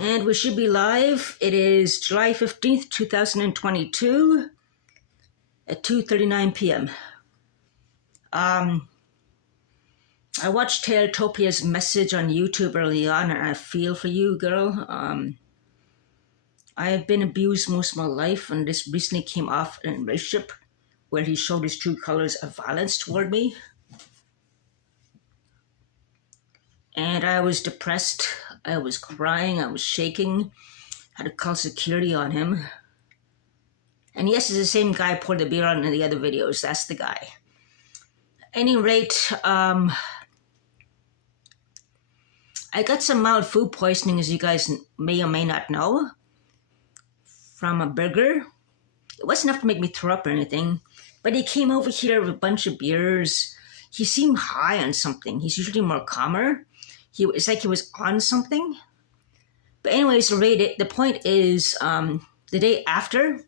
And we should be live. It is July 15th, 2022 at 2:39 p.m. I watched Taratopia's message on YouTube early on, and I feel for you, girl. I have been abused most of my life, and this recently came off in a relationship where he showed his true colors of violence toward me. And I was depressed, I was crying, I was shaking, had to call security on him. And yes, it's the same guy I poured the beer on in the other videos, that's the guy. At any rate, I got some mild food poisoning, as you guys may or may not know, from a burger. It wasn't enough to make me throw up or anything, but he came over here with a bunch of beers. He seemed high on something. He's usually more calmer. It's like he was on something. But anyways, the point is, the day after,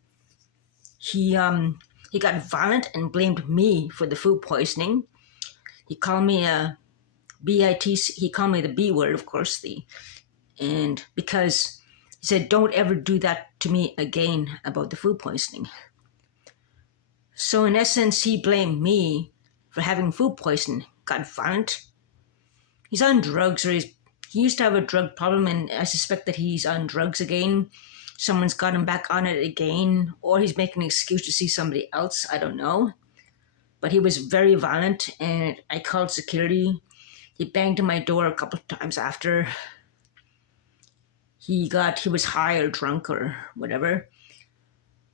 he got violent and blamed me for the food poisoning. He called me a B-I-T-C. He called me the B word, of course. And because he said, "Don't ever do that to me again about the food poisoning." So in essence, he blamed me for having food poisoning. Got violent. He's on drugs, or he used to have a drug problem, and I suspect that he's on drugs again. Someone's got him back on it again, or he's making an excuse to see somebody else. I don't know. But he was very violent, and I called security. He banged on my door a couple of times after. He was high or drunk or whatever.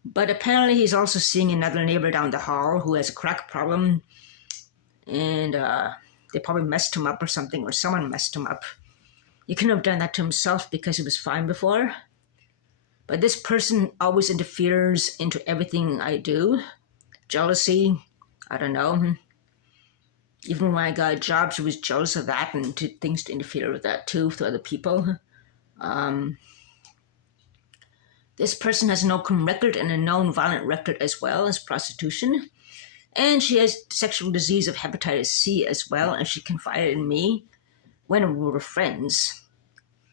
But apparently he's also seeing another neighbor down the hall who has a crack problem, and they probably messed him up or something, or someone messed him up. He couldn't have done that to himself because he was fine before. But this person always interferes into everything I do. Jealousy, I don't know. Even when I got a job, she was jealous of that and did things to interfere with that too, with other people. This person has an open record and a known violent record as well as prostitution. And she has sexual disease of hepatitis C as well, and she confided in me when we were friends.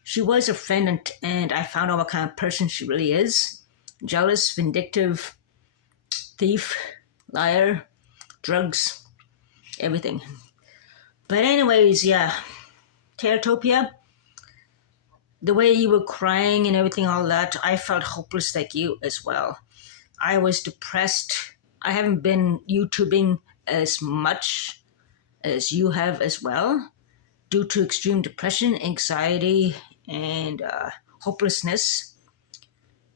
She was a friend, and I found out what kind of person she really is. Jealous, vindictive, thief, liar, drugs, everything. But anyways, yeah, Taratopia, the way you were crying and everything, all that, I felt hopeless like you as well. I was depressed. I haven't been YouTubing as much as you have as well, due to extreme depression, anxiety, and hopelessness,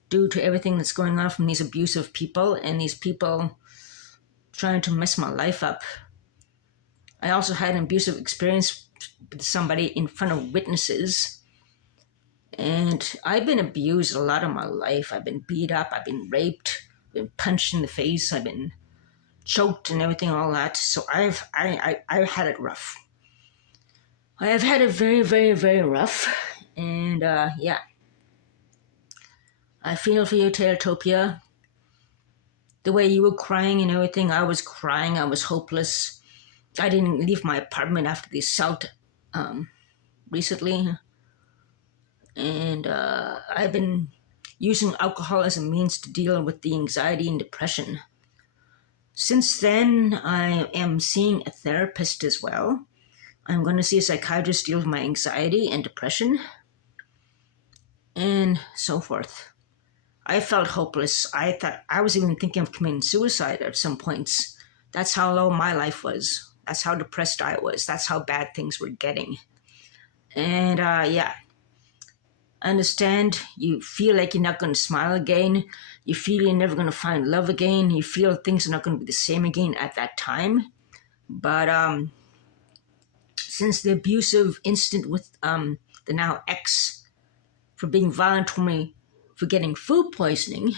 due to everything that's going on from these abusive people and these people trying to mess my life up. I also had an abusive experience with somebody in front of witnesses, and I've been abused a lot of my life. I've been beat up, I've been raped, been punched in the face, I've been choked and everything, all that. So I've had it rough. I have had it very, very, very rough. And yeah, I feel for you, Taratopia. The way you were crying and everything, I was crying, I was hopeless. I didn't leave my apartment after the assault recently. And I've been using alcohol as a means to deal with the anxiety and depression. Since then, I am seeing a therapist as well. I'm going to see a psychiatrist to deal with my anxiety and depression, and so forth. I felt hopeless. I thought I was even thinking of committing suicide at some points. That's how low my life was. That's how depressed I was. That's how bad things were getting. And yeah, I understand you feel like you're not going to smile again. You feel you're never going to find love again. You feel things are not going to be the same again at that time. But since the abusive incident with the now ex for being violent to me for getting food poisoning,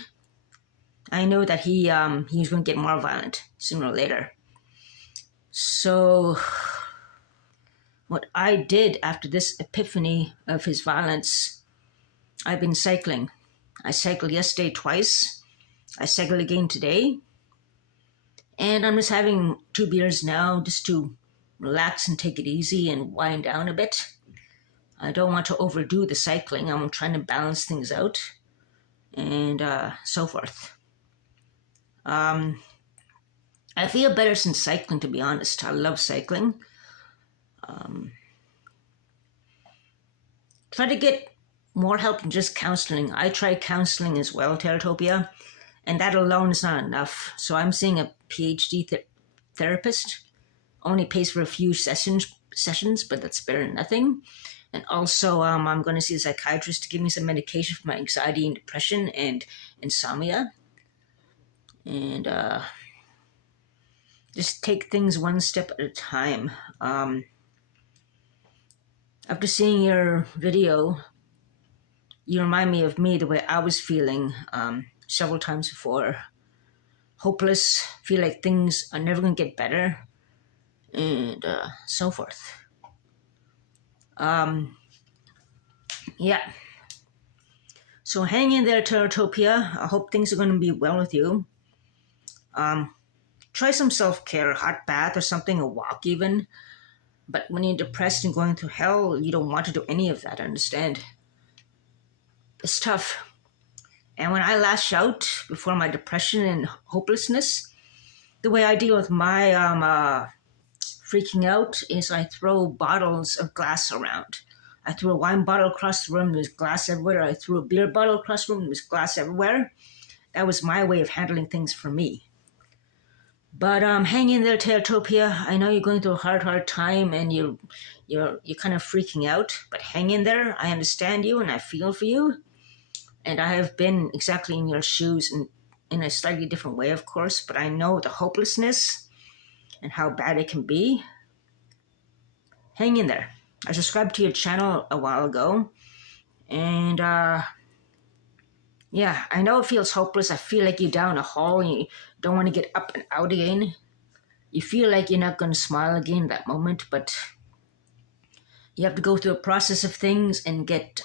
I know that he's going to get more violent sooner or later. So what I did after this epiphany of his violence, I've been cycling. I cycled yesterday twice. I cycled again today. And I'm just having 2 beers now just to relax and take it easy and wind down a bit. I don't want to overdo the cycling. I'm trying to balance things out and so forth. I feel better since cycling, to be honest. I love cycling. Try to get more help than just counseling. I tried counseling as well, Taratopia, and that alone is not enough. So I'm seeing a PhD therapist. Only pays for a few sessions, but that's better than nothing. And also, I'm going to see a psychiatrist to give me some medication for my anxiety and depression and insomnia. And just take things one step at a time. After seeing your video, you remind me of me, the way I was feeling several times before. Hopeless, feel like things are never going to get better, and so forth. Yeah. So hang in there, Taratopia. I hope things are going to be well with you. Try some self-care, a hot bath or something, a walk even. But when you're depressed and going through hell, you don't want to do any of that, I understand. It's tough. And when I lash out before my depression and hopelessness, the way I deal with my freaking out is I throw bottles of glass around. I threw a wine bottle across the room, there's glass everywhere. I threw a beer bottle across the room, there's glass everywhere. That was my way of handling things for me. But hang in there, Taratopia. I know you're going through a hard time and you're kind of freaking out, but hang in there. I understand you and I feel for you. And I have been exactly in your shoes in a slightly different way, of course, but I know the hopelessness and how bad it can be. Hang in there. I subscribed to your channel a while ago, and yeah, I know it feels hopeless. I feel like you're down a hole and you don't want to get up and out again. You feel like you're not going to smile again in that moment, but you have to go through a process of things and get...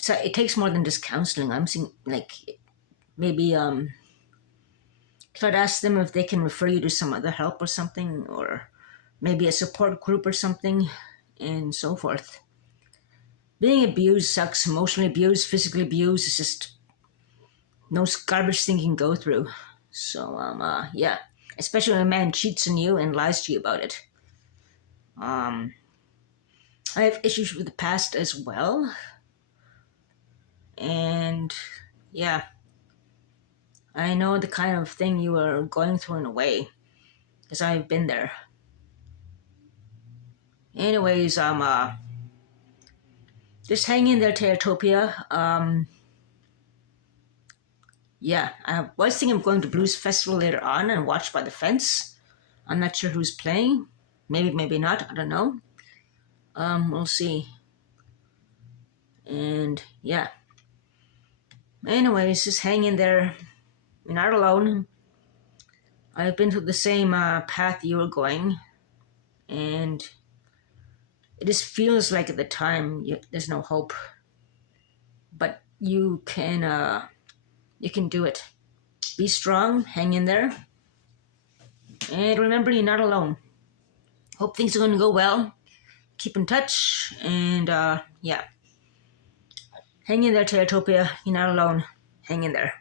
So it takes more than just counseling. I'm seeing, like, maybe try to ask them if they can refer you to some other help or something, or maybe a support group or something, and so forth. Being abused sucks. Emotionally abused, physically abused. It's just no garbage thing you can go through. So, yeah. Especially when a man cheats on you and lies to you about it. I have issues with the past as well. And, yeah. I know the kind of thing you are going through in a way. Because I've been there. Anyways, just hang in there, Taratopia. Yeah, I was thinking of going to Blues Festival later on and watch by the fence. I'm not sure who's playing. Maybe, maybe not. I don't know. We'll see. And, yeah. Anyways, just hang in there. You're not alone. I've been through the same path you were going. And it just feels like at the time there's no hope. But you can do it. Be strong, hang in there. And remember, you're not alone. Hope things are going to go well. Keep in touch. And, yeah. Hang in there, Taratopia. You're not alone. Hang in there.